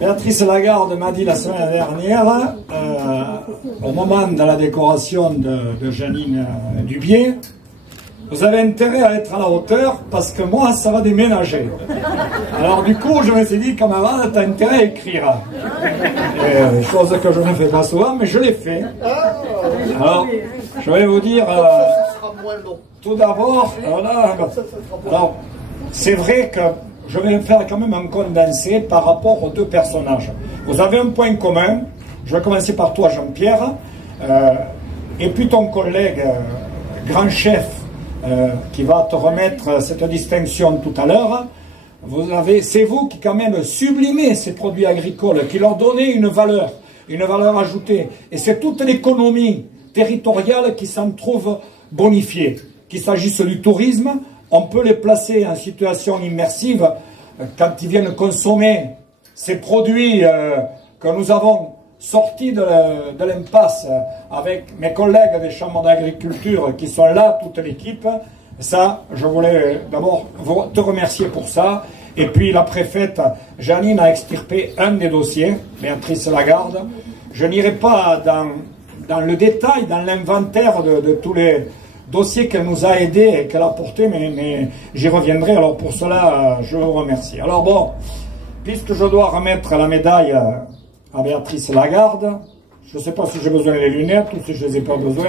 Béatrice Lagarde m'a dit la semaine dernière, au moment de la décoration de Janine Dubié, vous avez intérêt à être à la hauteur parce que moi, ça va déménager. Alors du coup, je me suis dit, camarade, t'as intérêt à écrire. Chose que je ne fais pas souvent, mais je l'ai fait. Alors, je vais vous dire, tout d'abord, alors, c'est vrai que je vais faire quand même un condensé par rapport aux deux personnages. Vous avez un point commun, je vais commencer par toi, Jean-Pierre, et puis ton collègue, grand chef, qui va te remettre cette distinction tout à l'heure. C'est vous qui quand même sublimez ces produits agricoles, qui leur donnez une valeur ajoutée. Et c'est toute l'économie territoriale qui s'en trouve bonifiée. Qu'il s'agisse du tourisme, on peut les placer en situation immersive quand ils viennent consommer ces produits que nous avons sortis de l'impasse avec mes collègues des chambres d'agriculture qui sont là, toute l'équipe. Ça, je voulais d'abord te remercier pour ça. Et puis la préfète Janine a extirpé un des dossiers, Béatrice Lagarde. Je n'irai pas dans le détail, dans l'inventaire de tous les dossiers qu'elle nous a aidés et qu'elle a portés, mais j'y reviendrai. Alors pour cela, je vous remercie. Alors bon, puisque je dois remettre la médaille à Béatrice Lagarde, je ne sais pas si j'ai besoin des lunettes ou si je ne les ai pas besoin.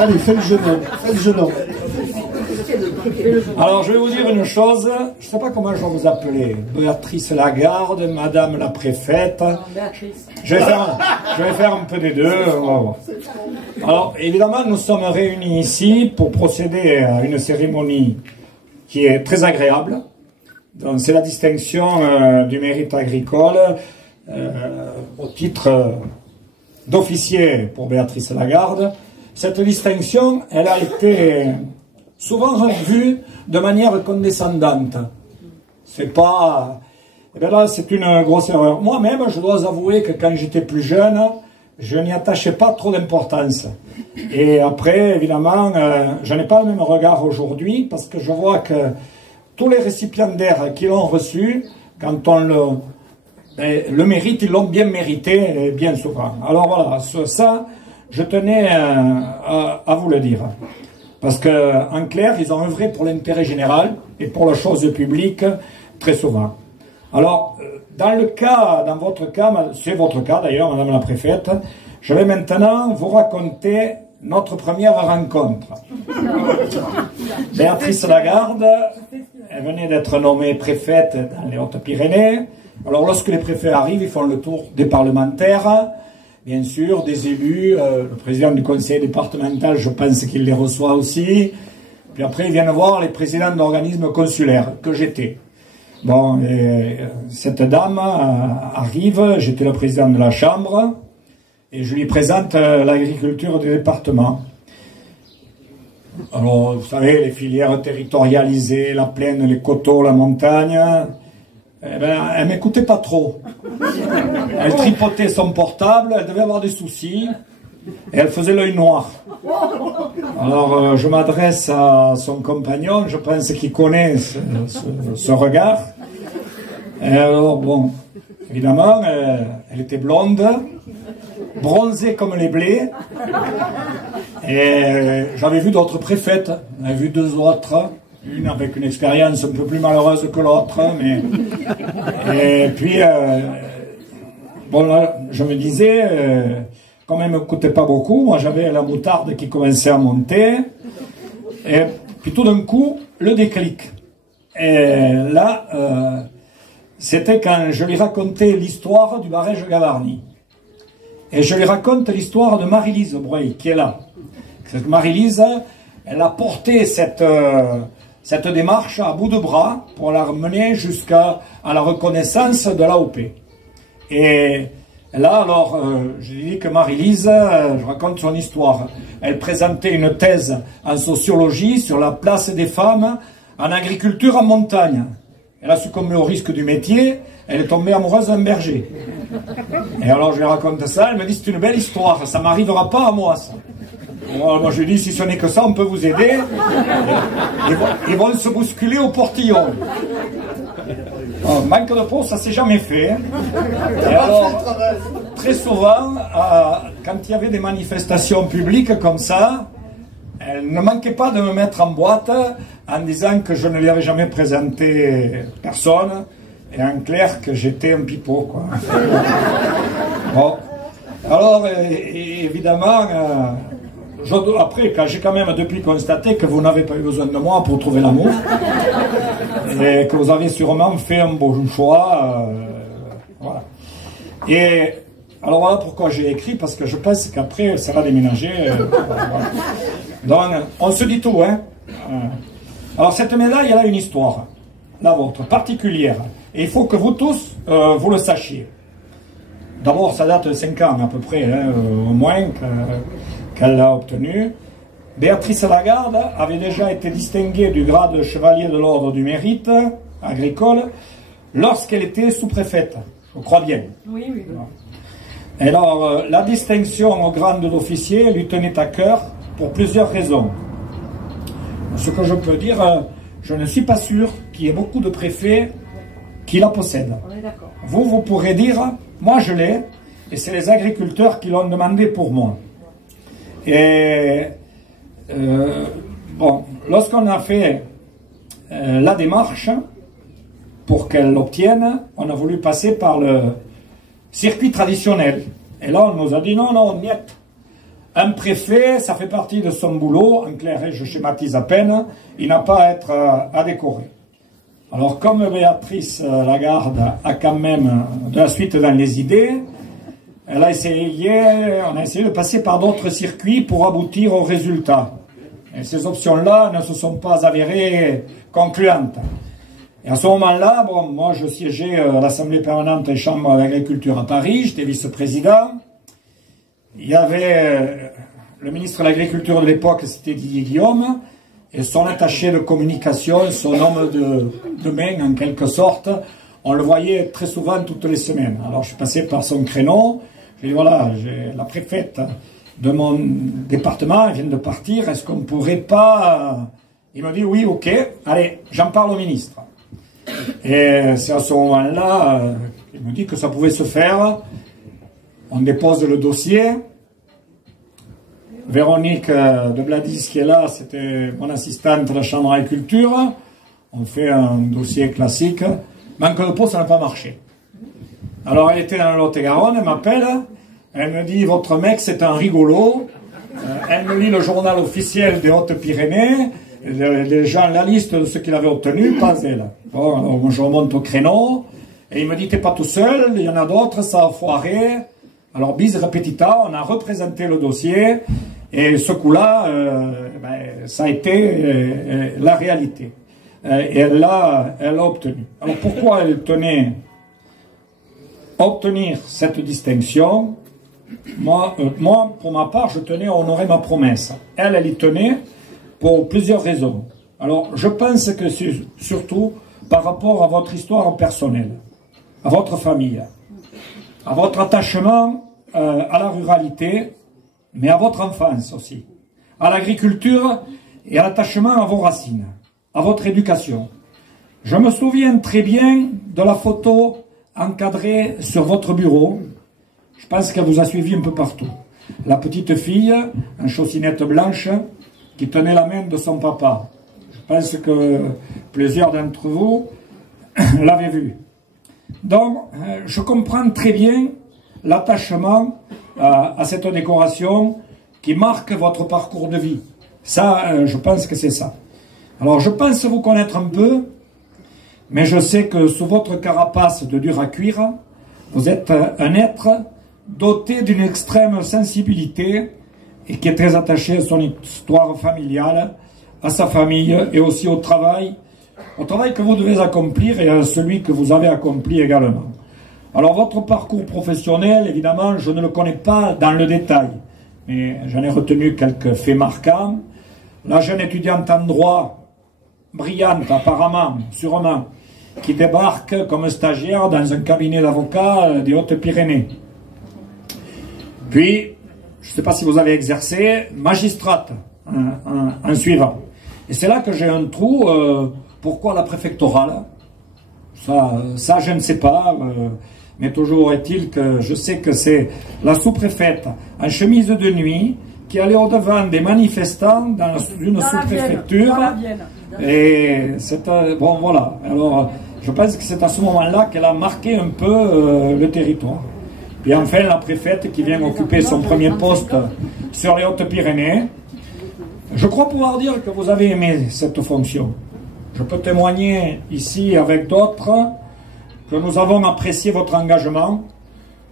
Allez, fais le jeune homme. Alors je vais vous dire une chose, je ne sais pas comment je vais vous appeler, Béatrice Lagarde, Madame la préfète. Je vais faire un peu des deux. Alors évidemment, nous sommes réunis ici pour procéder à une cérémonie qui est très agréable. Donc c'est la distinction du mérite agricole au titre d'officier pour Béatrice Lagarde. Cette distinction, elle a été souvent revue de manière condescendante. C'est pas... Eh bien là, c'est une grosse erreur. Moi-même, je dois avouer que quand j'étais plus jeune, je n'y attachais pas trop d'importance. Et après, évidemment, je n'ai pas le même regard aujourd'hui, parce que je vois que tous les récipiendaires qui l'ont reçu, quand on le mérite, ils l'ont bien mérité, bien souvent. Alors voilà, ça, je tenais à vous le dire. Parce qu'en clair, ils ont œuvré pour l'intérêt général et pour la chose publique très souvent. Alors, dans votre cas, c'est votre cas d'ailleurs, Madame la Préfète, je vais maintenant vous raconter notre première rencontre. Béatrice Lagarde, elle venait d'être nommée préfète dans les Hautes-Pyrénées. Alors, lorsque les préfets arrivent, ils font le tour des parlementaires, bien sûr, des élus, le président du conseil départemental, je pense qu'il les reçoit aussi. Puis après, ils viennent voir les présidents d'organismes consulaires, que j'étais. Bon, et cette dame arrive, j'étais le président de la chambre, et je lui présente l'agriculture du département. Alors, vous savez, les filières territorialisées, la plaine, les coteaux, la montagne, eh ben, elle m'écoutait pas trop. Elle tripotait son portable, elle devait avoir des soucis, et elle faisait l'œil noir. Alors, je m'adresse à son compagnon, je pense qu'il connaît ce regard. Et alors, bon, évidemment, elle était blonde, bronzée comme les blés, et j'avais vu d'autres préfètes, j'avais vu deux autres, une avec une expérience un peu plus malheureuse que l'autre, mais... Et puis, bon là, je me disais, comme elle ne me coûtait pas beaucoup, moi j'avais la moutarde qui commençait à monter, et puis tout d'un coup, le déclic. Et là, c'était quand je lui racontais l'histoire du barrage Gavarnie. Et je lui raconte l'histoire de Marie-Lise Breuil, qui est là. Cette Marie-Lise, elle a porté cette démarche à bout de bras pour la mener jusqu'à la reconnaissance de l'AOP. Et là, alors, je dis que Marie-Lise, je raconte son histoire. Elle présentait une thèse en sociologie sur la place des femmes en agriculture en montagne. Elle a succombé au risque du métier, elle est tombée amoureuse d'un berger. Et alors je lui raconte ça, elle me dit c'est une belle histoire, ça m'arrivera pas à moi ça. Alors, moi je lui dis si ce n'est que ça, on peut vous aider. Ils vont se bousculer au portillon. Manque de peau, ça s'est jamais fait. Et alors, très souvent, quand il y avait des manifestations publiques comme ça, elle ne manquait pas de me mettre en boîte en disant que je ne lui avais jamais présenté personne, et en clair que j'étais un pipeau, quoi. Bon. Alors, évidemment, après, quand j'ai quand même depuis constaté que vous n'avez pas eu besoin de moi pour trouver l'amour, et que vous avez sûrement fait un bon choix, voilà. Et alors voilà pourquoi j'ai écrit, parce que je pense qu'après, ça va déménager. Voilà. Donc, on se dit tout, hein. Alors, cette médaille, elle a une histoire, la vôtre, particulière. Et il faut que vous tous, vous le sachiez. D'abord, ça date de 5 ans à peu près, hein, au moins, qu'elle l'a obtenue. Béatrice Lagarde avait déjà été distinguée du grade de chevalier de l'ordre du mérite agricole lorsqu'elle était sous-préfète, je crois bien. Oui, oui. Et alors, la distinction au grade d'officier lui tenait à cœur pour plusieurs raisons. Ce que je peux dire, je ne suis pas sûr qu'il y ait beaucoup de préfets qui la possèdent. On est d'accord. Vous pourrez dire, moi je l'ai, et c'est les agriculteurs qui l'ont demandé pour moi. Et bon, lorsqu'on a fait la démarche pour qu'elle l'obtienne, on a voulu passer par le circuit traditionnel. Et là, on nous a dit non, non, niet. Un préfet, ça fait partie de son boulot, en clair, je schématise à peine, il n'a pas à être à décorer. Alors, comme Béatrice Lagarde a quand même de la suite dans les idées, on a essayé de passer par d'autres circuits pour aboutir au résultat. Et ces options-là ne se sont pas avérées concluantes. Et à ce moment-là, bon, moi je siégeais à l'Assemblée permanente des chambres d'agriculture à Paris, j'étais vice-président. Il y avait le ministre de l'Agriculture de l'époque, c'était Didier Guillaume, et son attaché de communication, son homme de main en quelque sorte, on le voyait très souvent toutes les semaines. Alors je suis passé par son créneau, j'ai dit voilà, j'ai la préfète de mon département, elle vient de partir, est-ce qu'on ne pourrait pas... Il me dit oui, ok, allez, j'en parle au ministre. Et c'est à ce moment-là qu'il me dit que ça pouvait se faire. On dépose le dossier. Véronique de Bladis qui est là, c'était mon assistante de la chambre d'agriculture. On fait un dossier classique. Manque de peau, ça n'a pas marché. Alors elle était dans le Lot-et-Garonne, elle m'appelle. Elle me dit, votre mec c'est un rigolo. Elle me lit le journal officiel des Hautes-Pyrénées. Les gens, la liste de ce qu'il avait obtenu, pas elle. Bon, alors je remonte au créneau. Et il me dit, t'es pas tout seul, il y en a d'autres, ça a foiré. Alors, bis repetita, on a représenté le dossier, et ce coup-là, ça a été la réalité. Et elle l'a obtenu. Alors, pourquoi elle tenait à obtenir cette distinction? Moi, pour ma part, je tenais à honorer ma promesse. Elle y tenait pour plusieurs raisons. Alors, je pense que c'est surtout par rapport à votre histoire personnelle, à votre famille, à votre attachement à la ruralité, mais à votre enfance aussi, à l'agriculture et à l'attachement à vos racines, à votre éducation. Je me souviens très bien de la photo encadrée sur votre bureau. Je pense qu'elle vous a suivi un peu partout. La petite fille, en chaussinette blanche, qui tenait la main de son papa. Je pense que plusieurs d'entre vous l'avaient vue. Donc, je comprends très bien l'attachement à cette décoration qui marque votre parcours de vie. Ça, je pense que c'est ça. Alors, je pense vous connaître un peu, mais je sais que sous votre carapace de dur à cuire, vous êtes un être doté d'une extrême sensibilité et qui est très attaché à son histoire familiale, à sa famille et aussi au travail que vous devez accomplir et à celui que vous avez accompli également. Alors votre parcours professionnel, évidemment, je ne le connais pas dans le détail, mais j'en ai retenu quelques faits marquants. La jeune étudiante en droit, brillante apparemment, sûrement, qui débarque comme stagiaire dans un cabinet d'avocats des Hautes-Pyrénées. Puis, je ne sais pas si vous avez exercé, magistrate en suivant. Et c'est là que j'ai un trou, pourquoi la préfectorale? Ça, je ne sais pas, mais toujours est-il que je sais que c'est la sous-préfète en chemise de nuit qui allait au-devant des manifestants dans une sous-préfecture. Et c'est bon, voilà. Alors, je pense que c'est à ce moment-là qu'elle a marqué un peu le territoire. Et enfin, la préfète qui vient occuper son premier poste sur les Hautes-Pyrénées. Je crois pouvoir dire que vous avez aimé cette fonction. Je peux témoigner ici avec d'autres que nous avons apprécié votre engagement,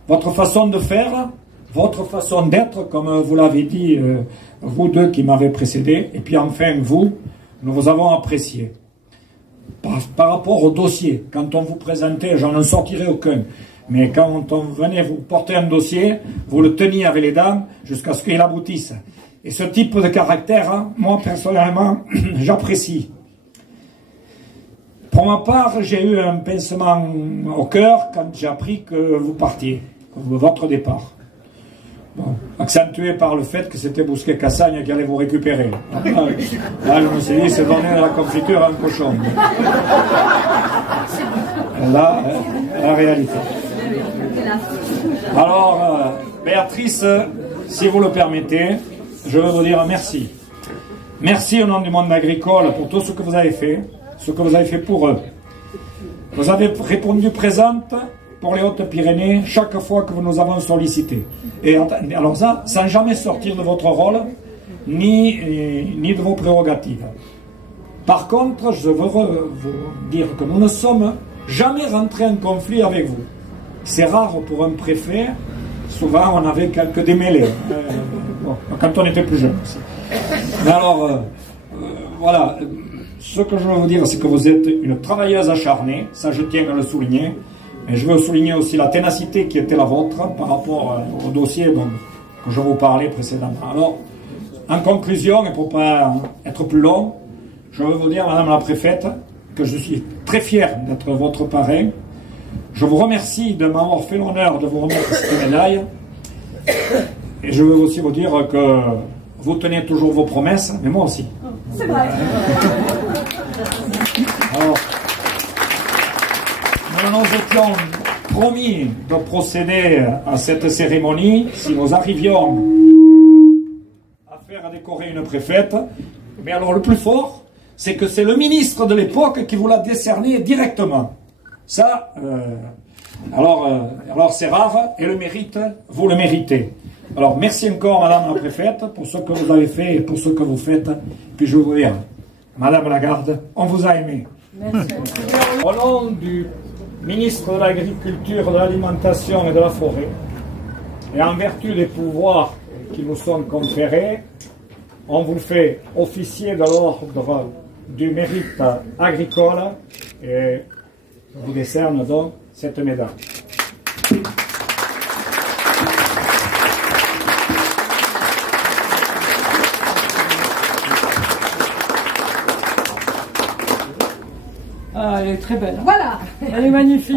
votre façon de faire, votre façon d'être, comme vous l'avez dit, vous deux qui m'avez précédé, et puis enfin vous, nous vous avons apprécié. Par rapport au dossier, quand on vous présentait, j'en en sortirai aucun, mais quand on venait vous porter un dossier, vous le teniez avec les dames jusqu'à ce qu'il aboutisse. Et ce type de caractère, hein, moi personnellement, j'apprécie. Pour ma part, j'ai eu un pincement au cœur quand j'ai appris que vous partiez, votre départ. Bon, accentué par le fait que c'était Bousquet-Cassagne qui allait vous récupérer. Là, je me suis dit, c'est donner de la confiture à un cochon. Là, la réalité. Alors, Béatrice, si vous le permettez, je veux vous dire merci. Merci au nom du monde agricole pour tout ce que vous avez fait, ce que vous avez fait pour eux. Vous avez répondu présente pour les Hautes-Pyrénées chaque fois que nous avons sollicité. Et alors ça, sans jamais sortir de votre rôle, ni de vos prérogatives. Par contre, je veux vous dire que nous ne sommes jamais rentrés en conflit avec vous. C'est rare pour un préfet, souvent on avait quelques démêlés, quand on était plus jeune aussi. Mais alors, voilà, ce que je veux vous dire, c'est que vous êtes une travailleuse acharnée, ça je tiens à le souligner, mais je veux souligner aussi la ténacité qui était la vôtre par rapport au dossier dont je vous parlais précédemment. Alors, en conclusion, et pour ne pas être plus long, je veux vous dire, Madame la Préfète, que je suis très fier d'être votre parrain. Je vous remercie de m'avoir fait l'honneur de vous remettre cette médaille. Et je veux aussi vous dire que vous tenez toujours vos promesses, mais moi aussi. C'est vrai. Alors, nous nous étions promis de procéder à cette cérémonie si nous arrivions à faire décorer une préfète. Mais alors le plus fort, c'est que c'est le ministre de l'époque qui vous l'a décerné directement. Ça, alors c'est rare, et le mérite, vous le méritez. Alors merci encore Madame la Préfète pour ce que vous avez fait et pour ce que vous faites. Puis je vais vous dire, Madame Lagarde, on vous a aimé. Merci. Au nom du ministre de l'Agriculture, de l'Alimentation et de la Forêt, et en vertu des pouvoirs qui nous sont conférés, on vous fait officier de l'ordre du mérite agricole et je vous décerne donc cette médaille. Ah, elle est très belle. Voilà. Elle est magnifique.